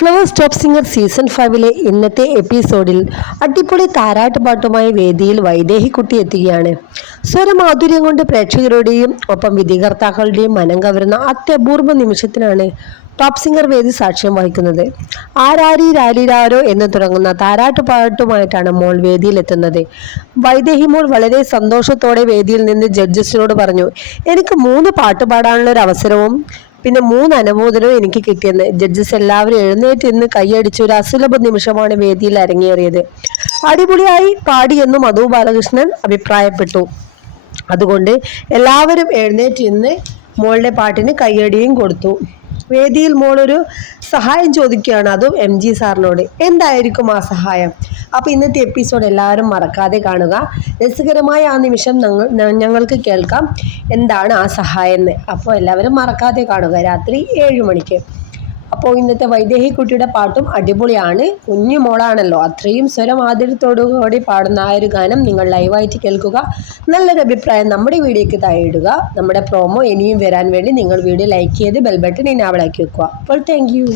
Flowers top singer season 5 ഇന്നത്തെ എപ്പിസോഡിൽ അടിപൊളി താരാട്ടുപാട്ടുമായി വേദിയിൽ വൈദേഹിക്കുട്ടി എത്തുകയാണ്. സ്വരമാധുര്യം കൊണ്ട് പ്രേക്ഷകരുടെയും ഒപ്പം വിധികർത്താക്കളുടെയും മനം കവരുന്ന അത്യപൂർവ നിമിഷത്തിനാണ് ടോപ്പ് സിംഗർ വേദി സാക്ഷ്യം വഹിക്കുന്നത്. ആരാരി രാരിരാരോ എന്ന് തുടങ്ങുന്ന താരാട്ടുപാട്ടുമായിട്ടാണ് മോൾ വേദിയിലെത്തുന്നത്. വൈദേഹി മോൾ വളരെ സന്തോഷത്തോടെ വേദിയിൽ നിന്ന് ജഡ്ജസിനോട് പറഞ്ഞു, എനിക്ക് 3 പാട്ട് പാടാനുള്ള ഒരു അവസരവും പിന്നെ 3 അനുമോദനവും എനിക്ക് കിട്ടിയെന്ന്. ജഡ്ജസ് എല്ലാവരും എഴുന്നേറ്റ് ഇന്ന് കൈയടിച്ച ഒരു അസുലഭ നിമിഷമാണ് വേദിയിൽ അരങ്ങേറിയത്. അടിപൊളിയായി പാടിയെന്നും മധു ബാലകൃഷ്ണൻ അഭിപ്രായപ്പെട്ടു. അതുകൊണ്ട് എല്ലാവരും എഴുന്നേറ്റ് ഇന്ന് മോളുടെ പാട്ടിന് കൈയടിയും കൊടുത്തു. വേദിയിൽ മോളൊരു സഹായം ചോദിക്കുകയാണ്, അതും MG സാറിനോട്. എന്തായിരിക്കും ആ സഹായം? അപ്പോൾ ഇന്നത്തെ എപ്പിസോഡ് എല്ലാവരും മറക്കാതെ കാണുക. രസകരമായ ആ നിമിഷം ഞങ്ങൾക്ക് കേൾക്കാം എന്താണ് ആ സഹായം എന്ന്. അപ്പോൾ എല്ലാവരും മറക്കാതെ കാണുക രാത്രി 7 മണിക്ക്. അപ്പോൾ ഇന്നത്തെ വൈദേഹിക്കുട്ടിയുടെ പാട്ടും അടിപൊളിയാണ്. കുഞ്ഞു മോളാണല്ലോ, അത്രയും സ്വരമാധുര്യത്തോടുകൂടി പാടുന്ന ആ ഒരു ഗാനം നിങ്ങൾ ലൈവായിട്ട് കേൾക്കുക. നല്ലൊരു അഭിപ്രായം നമ്മുടെ വീഡിയോയ്ക്ക് താഴെ ഇടുക. നമ്മുടെ പ്രോമോ ഇനിയും വരാൻ വേണ്ടി നിങ്ങൾ വീഡിയോ ലൈക്ക് ചെയ്ത് ബെൽ ബട്ടൺ ഇനാബിൾ ആക്കി വെക്കുക. അപ്പോൾ താങ്ക് യു.